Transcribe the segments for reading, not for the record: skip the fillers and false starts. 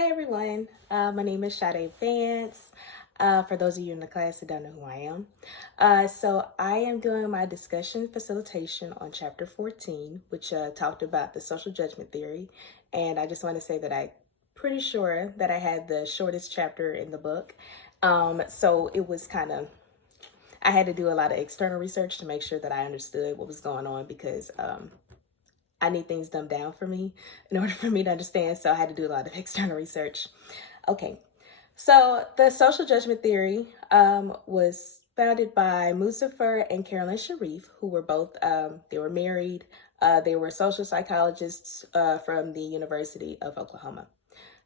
Hi everyone, my name is Sade Vance. For those of you in the class who don't know who I am, so I am doing my discussion facilitation on chapter 14, which talked about the social judgment theory. And I just want to say that I'm pretty sure that I had the shortest chapter in the book. So it was I had to do a lot of external research to make sure that I understood what was going on because I need things dumbed down for me in order for me to understand. So I had to do a lot of external research. Okay, so the social judgment theory was founded by Muzaffar and Carolyn Sharif, who were both, they were married. They were social psychologists from the University of Oklahoma.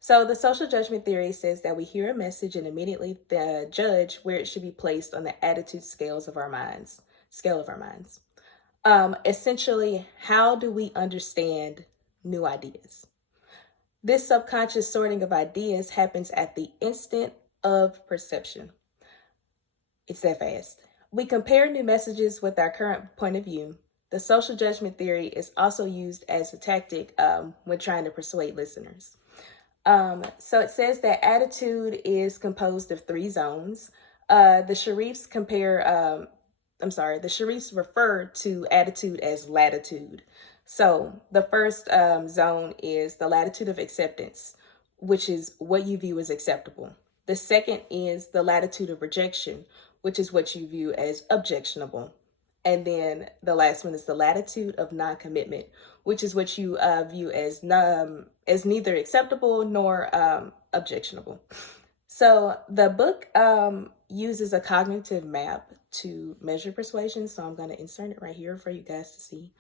So the social judgment theory says that we hear a message and immediately judge where it should be placed on the attitude scale of our minds. Essentially, how do we understand new ideas? This subconscious sorting of ideas happens at the instant of perception. It's that fast. We compare new messages with our current point of view. The social judgment theory is also used as a tactic when trying to persuade listeners. So it says that attitude is composed of three zones. The Sharifs refer to attitude as latitude. So the first zone is the latitude of acceptance, which is what you view as acceptable. The second is the latitude of rejection, which is what you view as objectionable. And then the last one is the latitude of non-commitment, which is what you view as neither acceptable nor objectionable. So the book uses a cognitive map to measure persuasion. So I'm going to insert it right here for you guys to see.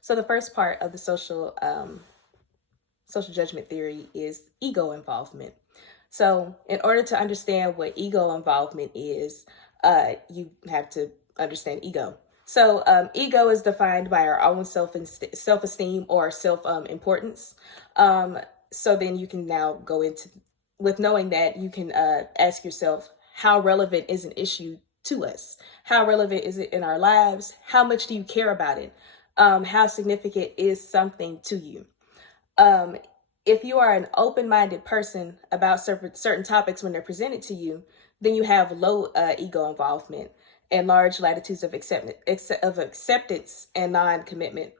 So the first part of the social judgment theory is ego involvement. So in order to understand what ego involvement is, you have to understand ego. So ego is defined by our own self-esteem or self-importance. So then you can now go into, with knowing that, you can ask yourself, how relevant is an issue to us? How relevant is it in our lives? How much do you care about it? How significant is something to you? If you are an open-minded person about certain topics when they're presented to you, then you have low ego involvement and large latitudes of acceptance and non-commitment.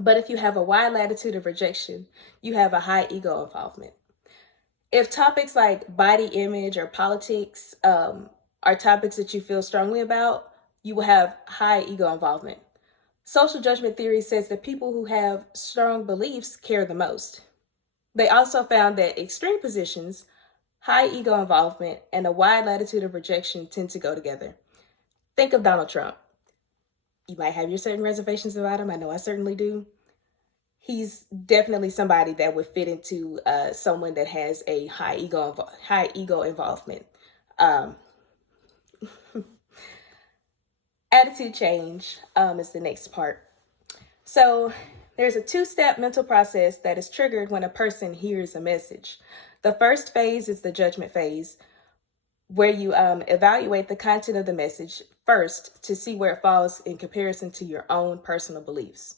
But if you have a wide latitude of rejection, you have a high ego involvement. If topics like body image or politics are topics that you feel strongly about, you will have high ego involvement. Social judgment theory says that people who have strong beliefs care the most. They also found that extreme positions, high ego involvement, and a wide latitude of rejection tend to go together. Think of Donald Trump. You might have your certain reservations about him. I know I certainly do. He's definitely somebody that would fit into someone that has a high ego involvement. Attitude change is the next part. So there's a two-step mental process that is triggered when a person hears a message. The first phase is the judgment phase, where you evaluate the content of the message first to see where it falls in comparison to your own personal beliefs.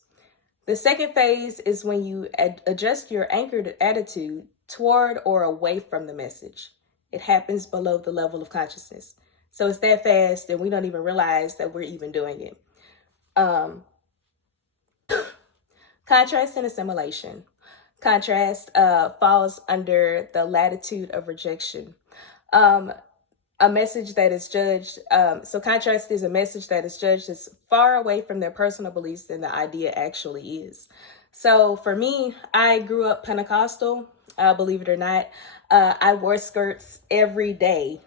The second phase is when you adjust your anchored attitude toward or away from the message. It happens below the level of consciousness. So it's that fast and we don't even realize that we're even doing it. Contrast and assimilation. Contrast falls under the latitude of rejection. A message that is judged, so contrast is a message that is judged as far away from their personal beliefs than the idea actually is. So for me, I grew up Pentecostal, believe it or not. I wore skirts every day,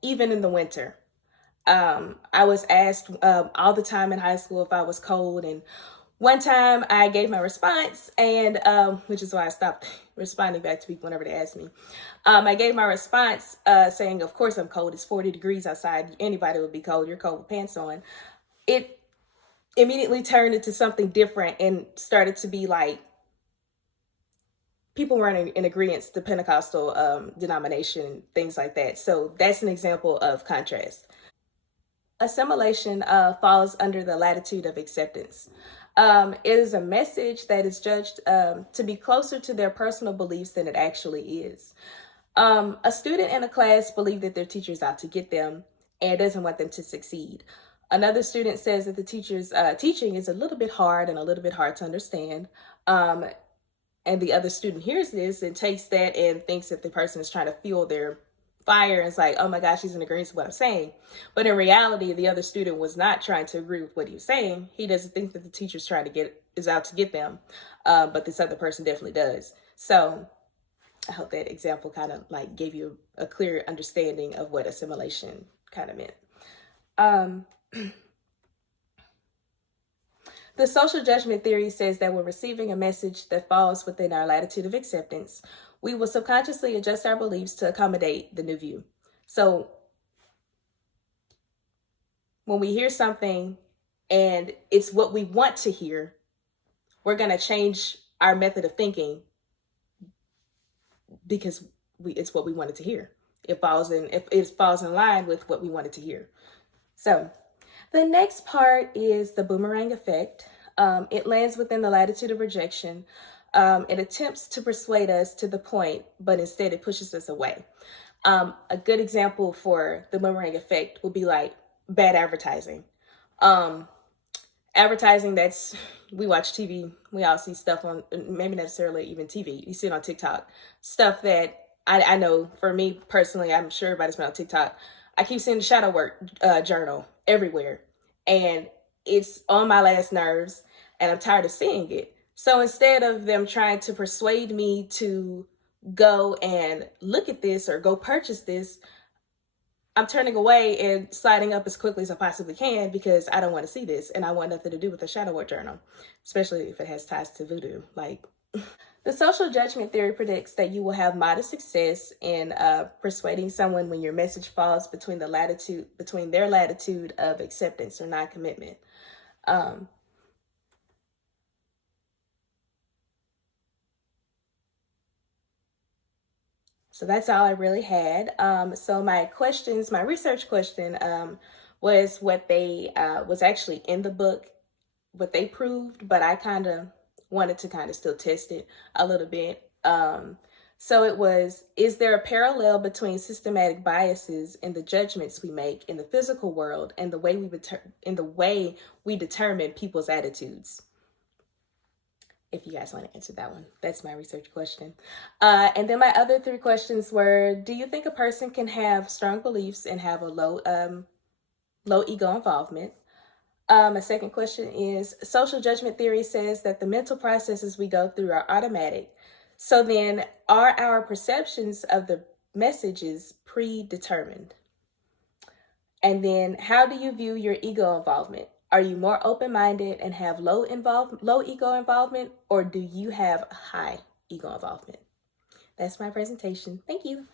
even in the winter. I was asked all the time in high school if I was cold, and one time I gave my response, and which is why I stopped responding back to people whenever they asked me. I gave my response saying, of course I'm cold. It's 40 degrees outside. Anybody would be cold. You're cold with pants on. It immediately turned into something different and started to be like, people weren't in agreement, the Pentecostal denomination, things like that. So that's an example of contrast. assimilation falls under the latitude of acceptance. It is a message that is judged to be closer to their personal beliefs than it actually is. A student in a class believes that their teacher is out to get them and doesn't want them to succeed. Another student says that the teacher's teaching is a little bit hard and a little bit hard to understand. And the other student hears this and takes that and thinks that the person is trying to fuel their fire, and it's like, oh my gosh, he's in agreement with what I'm saying. But in reality, the other student was not trying to agree with what he was saying. He doesn't think that the teacher's is out to get them, but this other person definitely does. So I hope that example kind of like gave you a clear understanding of what assimilation kind of meant. The social judgment theory says that when receiving a message that falls within our latitude of acceptance, we will subconsciously adjust our beliefs to accommodate the new view. So when we hear something and it's what we want to hear, we're going to change our method of thinking because it's what we wanted to hear. It falls in line with what we wanted to hear. So the next part is the boomerang effect. It lands within the latitude of rejection. It attempts to persuade us to the point, but instead it pushes us away. A good example for the boomerang effect would be like bad advertising. Advertising we watch TV, we all see stuff on, maybe not necessarily even TV, you see it on TikTok, stuff that I know for me personally, I'm sure everybody's been on TikTok. I keep seeing the shadow work journal everywhere, and it's on my last nerves, and I'm tired of seeing it. So instead of them trying to persuade me to go and look at this or go purchase this, I'm turning away and sliding up as quickly as I possibly can because I don't want to see this, and I want nothing to do with the shadow work journal, especially if it has ties to voodoo. Like, the social judgment theory predicts that you will have modest success in persuading someone when your message falls between their latitude of acceptance or non-commitment. So that's all I really had. So my research question was what they was actually in the book, what they proved, but I kind of wanted to kind of still test it a little bit. So it was, is there a parallel between systematic biases in the judgments we make in the physical world and the way we determine people's attitudes? If you guys want to answer that one, that's my research question. And then my other 3 questions were, do you think a person can have strong beliefs and have a low ego involvement? My second question is, social judgment theory says that the mental processes we go through are automatic. So then, are our perceptions of the messages predetermined? And then, how do you view your ego involvement? Are you more open-minded and have low ego involvement, or do you have high ego involvement? That's my presentation. Thank you.